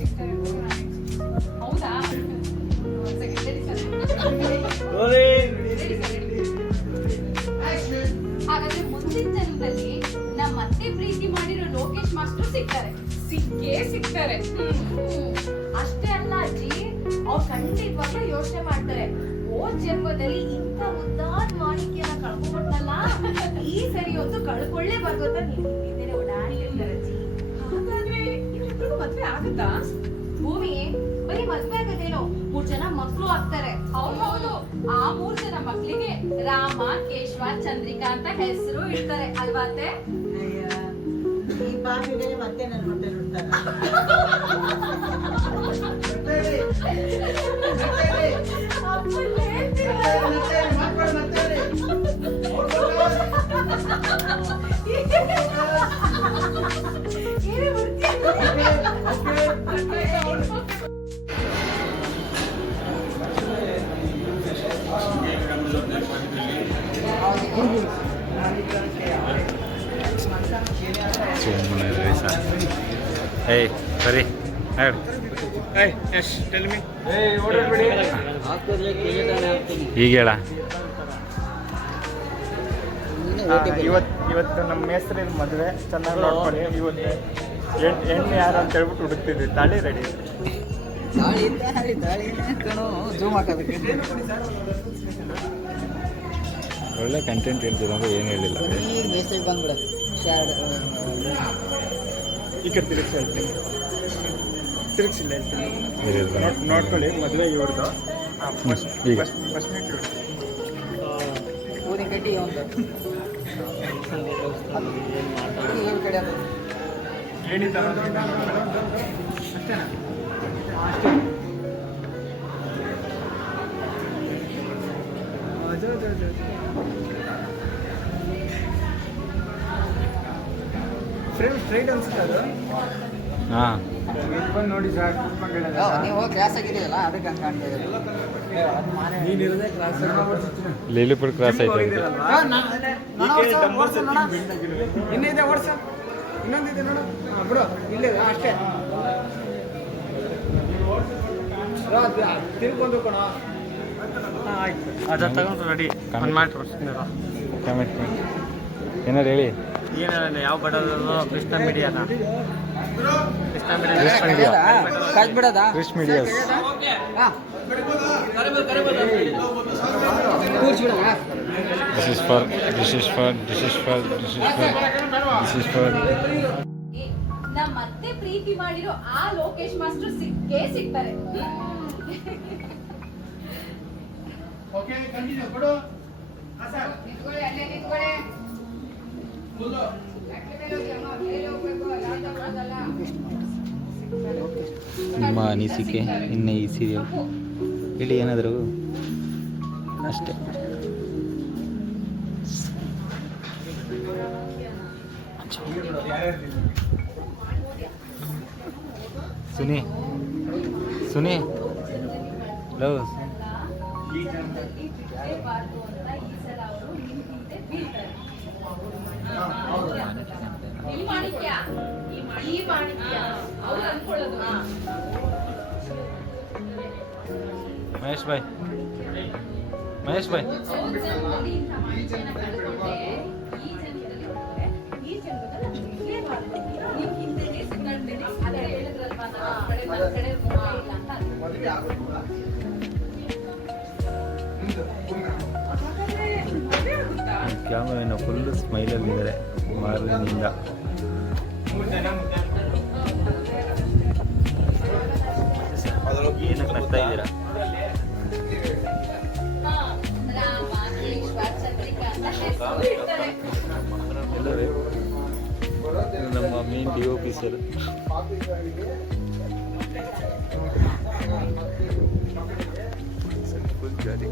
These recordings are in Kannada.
ಸಿಗ್ತಾರೆ. ಹೌದಾ? ಹಾಗಾದ್ರೆ ಮುಂದಿನ ಜನ್ಮದಲ್ಲಿ ನಮ್ಮ ಅತ್ತೆ ಪ್ರೀತಿ ಮಾಡಿರೋ ಲೋಕೇಶ್ ಮಾಸ್ಟರ್ ಸಿಗ್ತಾರೆ. ಸಿಗ್ತಾರೆ. ಅಷ್ಟೇ ಅಲ್ಲ ಅಜ್ಜಿ, ಅವ್ರು ಖಂಡಿತವಾಗ್ಲೂ ಯೋಚನೆ ಮಾಡ್ತಾರೆ, ಹೋದ್ ಜನ್ಮದಲ್ಲಿ ಇಂಥ ಉದ್ದಾದ ಮಾಣಿಕ್ಯನ ಕಳ್ಕೊಂಡ್ಬಿಟ್ನಲ್ಲ, ಈ ಸರಿ ಒಂದು ಕಳ್ಕೊಳ್ಳೇಬಾರ್ದು ಅಂತ ನಿನ್ನೆ ಓಡಾಡ್ತಿರ್ತಾರೆ ಅಜ್ಜಿ. ಹಾಗಾದ್ರೆ ಇವ್ರಿಬ್ರಿಗೂ ಮದ್ವೆ ಆಗುತ್ತಾ? ಭೂಮಿ, ಬರೀ ಮದ್ವೆ ಆಗೋದೇನೋ 3 ಜನ ಮಕ್ಳು ಆಗ್ತಾರೆ. ಹೌದು, ಆ 3 ಜನ ಮಕ್ಳಿಗೆ ರಾಮ, ಕೇಶವ, ಚಂದ್ರಿಕಾ ಅಂತ ಹೆಸರು ಇಡ್ತಾರೆ ಅಲ್ವಾ ಅತ್ತೆ? ಈ ಬಾಗಿಲೇ ಮತ್ತೆ ನನ್ನ ಹೊಟ್ಟೆ ನೋಡ್ತಾರೆ. Hey, sorry. Hey. Hey, yes, tell me. Hey, order ready. ಈಗ ಹೇಳ. ಇವತ್ತು ನಮ್ಮ ಹೆಸರಿನ ಮದುವೆ, ಚೆನ್ನಾಗಿ ನೋಡ್ಕೊಳ್ಳಿ. ಇವತ್ತು ಹೆಣ್ಣು ಯಾರು ಅಂತ ಹೇಳ್ಬಿಟ್ಟು ಹುಡುಕ್ತಿದ್ವಿ. ತಾಳಿ ರೆಡಿ. ಒಳ್ಳೆ ಕಂಟೆಂಟ್ ಹೇಳ್ತೀರ, ಏನು ಹೇಳಿಲ್ಲ. ಈ ಕಡೆ ತಿರುಗಿಸಿಲ್ಲ ಹೇಳ್ತೀನಿ. ನೋಡ್ಕೊಳ್ಳಿ, ಮದುವೆ ಇವ್ರದ್ದು. ಈಗ ಫಸ್ಟ್ ಮಿನಿಟ್ ಏನಿಲ್ಲ ಅಷ್ಟೇನಾ? ಅಷ್ಟೇ. ಫ್ರೆಂಡ್ ಸ್ಟ್ರೈಟ್ ಅನ್ಸುತ್ತೆ ಅದು. ಹಾಂ, ಬಂದು ನೋಡಿ ಸರ್, ನೀವು ಕ್ಲಾಸ್ ಆಗಿದೆಯಲ್ಲ, ಅದಕ್ಕೆ ಹಂಗೆ ಕಾಣ್ತಾ ಇದೆ. ಲೀಲಿಪುರ ಕ್ರಾಸ್ ಆಯ್ತು ಅಂತ. ಇನ್ನಿದೆ ಓಡಿಸ, ಇನ್ನೊಂದಿದೆ ನೋಡು ಬ್ರೋ, ಇಲ್ಲೇ ಅಷ್ಟೇ. ತಿರ್ಕೊಂಡು ಕಣ. ಆಯ್ತು, ಅದ ತಗೊಂಡು ರೆಡಿ. ಕಮೆಂಟ್ ಏನಾರು ಹೇಳಿ. ಏನೇನು ಯಾವ ಬಡೋದು? ಕೃಷ್ಣ ಮೀಡಿಯಾನ? ಕ್ರಿಶ್ ಮೀಡಿಯಾಸ್. ನಮ್ಮ ಅತ್ತೆ ಪ್ರೀತಿ ಮಾಡಿರೋ ಆ ಲೋಕೇಶ್ ಮಾಸ್ಟರ್ ಸಿಕ್ಕೇ ಸಿಗ್ತಾರೆ. ಓಕೆ, ಕಂಟಿನ್ಯೂ ಕೊಡು. ನಿಂತ್ಕೊಳ್ಳಿ, ಅಲ್ಲೇ ನಿಂತ್ಕೊಳ್ಳಿ. ನಿಮ್ಮ ಅನಿಸಿಕೆ ಇನ್ನು ಈ ಸೀರಿಯಲ್ ಹೇಳಿ ಏನಾದರೂ ಅಷ್ಟೇ. Suni love Mahesh bhai camera full ಸ್ಮೈಲಲ್ಲಿದ್ದಾರೆ ಮಾರ್ನಿಂದ. ಏನಕ್ಕೆ ನಗ್ತಾ ಇದ್ದೀರಾ? ಎಲ್ಲವೇ ನಮ್ಮ ಮೇನ್ DOP ಸರ್. ಫುಲ್ ಜಾರಿ.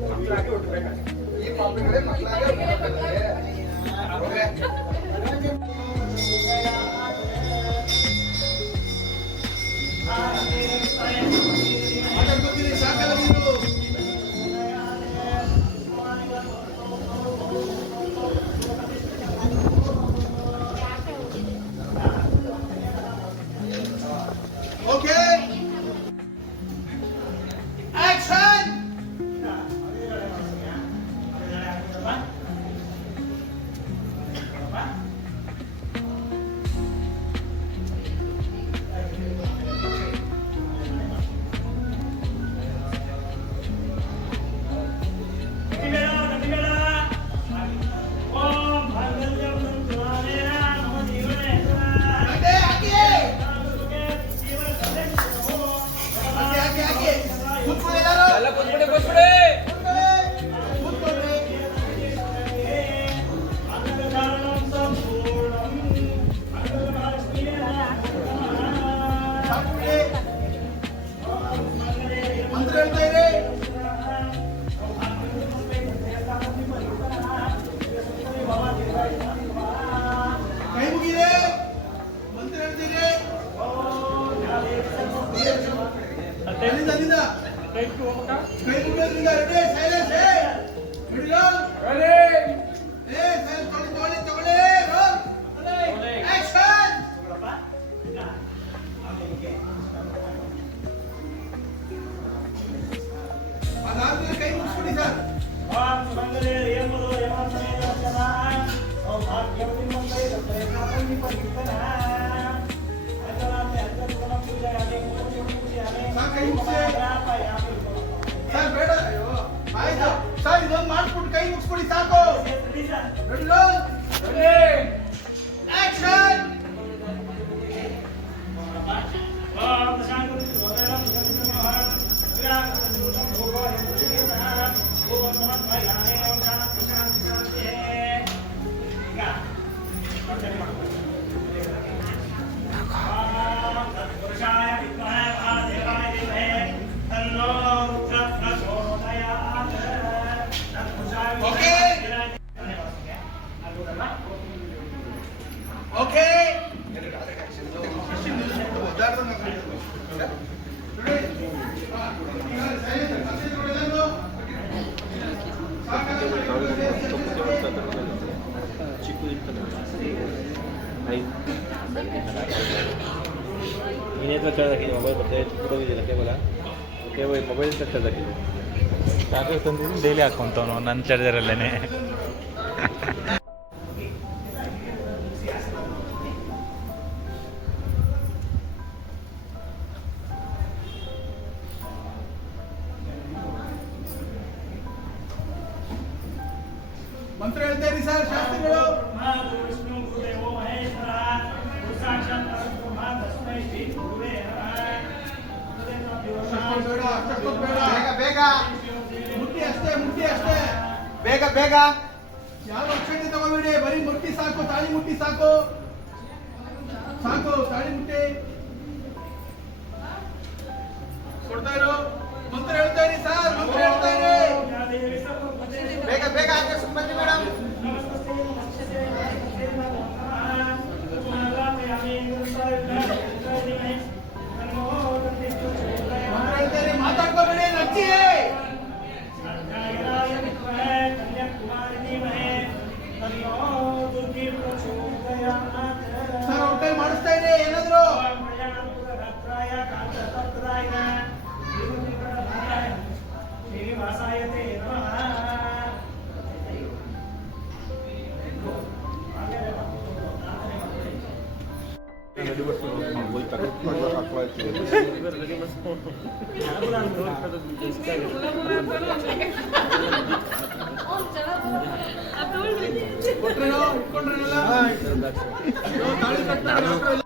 ಟೇಕ್ ಟು ಹೋಗ್ಬೇಕಾ? ಕೈ ಮುಗಿಯೋದ್ರಿಂದ ರೆಡಿ ಸೈಲೆನ್ಸ್ ರೆಡಿ ರೋಲ್ ಏ ಸೈಲೆನ್ಸ್ ತಗೊಳ್ಳಿ ರೋಲ್ ಆಕ್ಷನ್ ಅದಾದ್ಮೇಲೆ ಕೈ ಮುಗಿಸ್ಬಿಡಿ ಸರ್ ಕೈ ಮುಗಿಸಿ ಸರ್ ಬೇಡ ಅಯ್ಯೋ ಆಯ್ತು ಸರ್ ಇದೊಂದು ಮಾಡ್ಬಿಟ್ಟು ಕೈ ಮುಗಿಸ್ಬಿಡಿ ಸಾಕು ರೆಡಿ ರೋಲ್ ಆಕ್ಷನ್ ಓಕೆ ಚಿಕ್ಕು ಇರ್ತದೆ ನೀನೇ ಹತ್ರ ಚಾರ್ಜ್ ಮೊಬೈಲ್ ಬರ್ತದೆ ಹೋಗಿದ್ದಿಲ್ಲ ಕೇಬಲ್ ಮೊಬೈಲ್ ಹತ್ರ ಚಾರ್ಜ್ ಹಾಕಿದೆ ಚಾರ್ಜರ್ ತಂದಿದ್ದು ಡೈಲಿ ಹಾಕ್ಕೊಂತವನು ನನ್ನ ಚಾರ್ಜರಲ್ಲೇ ಮಂತ್ರ ಹೇಳ್ತಾ ಇರಿ ಸರ್ ಶಾಸ್ತ್ರಿಗಳು ಬೇಗ ಮುಟ್ಟಿ ಅಷ್ಟೇ ಬೇಗ ಯಾರು ಅಕ್ಷತೆ ತಗೋಬೇಡಿ ಬರೀ ಮುಟ್ಟಿ ಸಾಕು ತಾಳಿ ಮುಟ್ಟಿ ಸಾಕು ತಾಳಿ ಮುಟ್ಟಿ ಕೊಡ್ತಾ ಇರೋ ಮಂತ್ರ ಹೇಳ್ತಾ ಇರಿ ಸರ್ ಮಂತ್ರ ಹೇಳ್ತಾ ಇರಿ ಬೇಗ ಆಗ ಸುಮ್ಮನೆ ಮೇಡಮ್ ಮಾತಾಡ್ಕೋಬೇಡಿ ನಚ್ಚಿ ಸರ್ ಅವ್ರ ಕೈ ಮಾಡಿಸ್ತಾ ಇದೆ ಏನಾದ್ರು ಕೊಟ್ರೇನೋ ಇಟ್ಕೊಂಡ್ರೇನಲ್ಲ ತಾಳಿ ಕಟ್ಟ